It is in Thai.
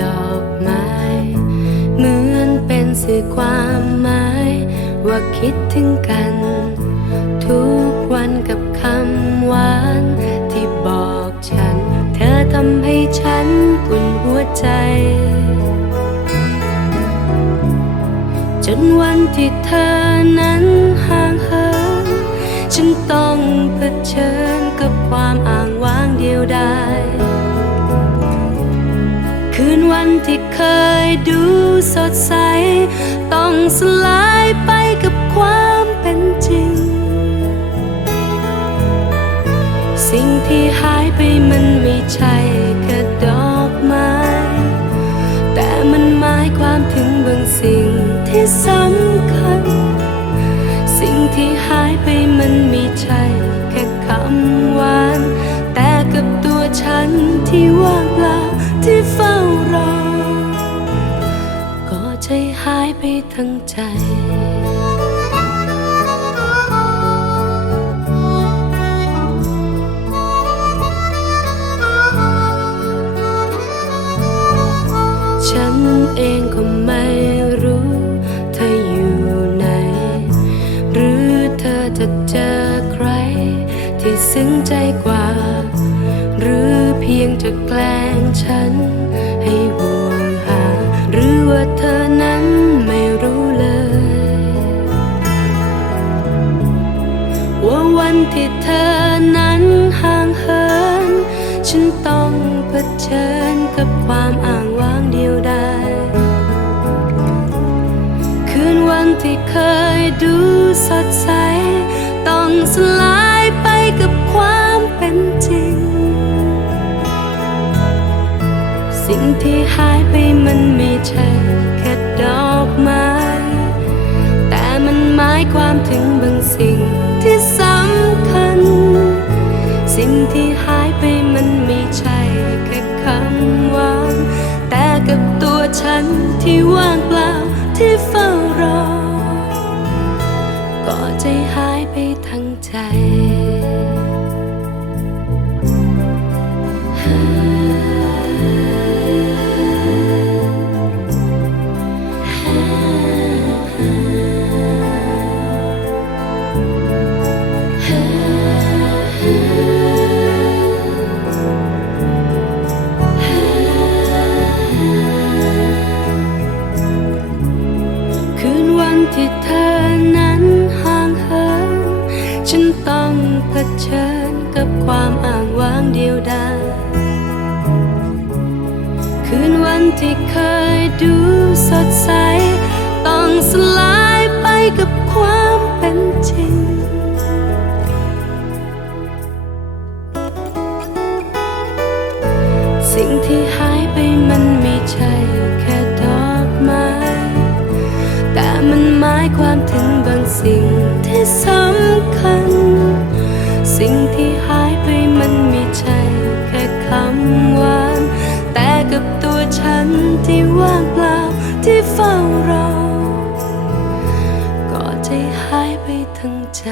ดอกไม้ เหมือนเป็นสื่อความหมาย ว่าคิดถึงกัน ทุกวันกับคำหวานที่บอกฉัน เธอทำให้ฉันอุ่นหัวใจ จนวันที่เธอ คืนวันที่เคยดูสดใส ต้องสลายไปกับความเป็นจริง สิ่งที่หายไปมันไม่ใช่แค่ดอกไม้ แต่มันหมายความถึงบางสิ่งที่สำคัญ สิ่งที่หายไปมัน ไปทั้งใจฉันเองก็ไม่รู้เธออยู่ไหน หรือเธอจะเจอใคร ที่ซึ้งใจกว่า หรือเพียงจะแกล้งฉัน ให้ห่วงหา หรือว่าเธ ฉันต้องเผชิญกับความอ่างว้างเดียวดายคืนวันที่เคยดูสดใส ต้องสลายไปกับความเป็นจริง สิ่งที่หายไปมันไม่ใช่แค่ดอกไม้ แต่มันหมายความถึงบางสิ่ง สิ่งที่หายไปมันไม่ใช่แค่คำหวานแต่กับตัวฉันที่ว่างเปล่าที่เฝ้ารอก็ใจหาย ความอ่างว้างเดียวดายคืนวันที่เคยดูสดใส ต้องสลายไปกับความเป็นจริงสิ่งที่หายไปมันไม่ใช่แค่ดอกไม้ แต่มันหมายความถึง ทั้งใจ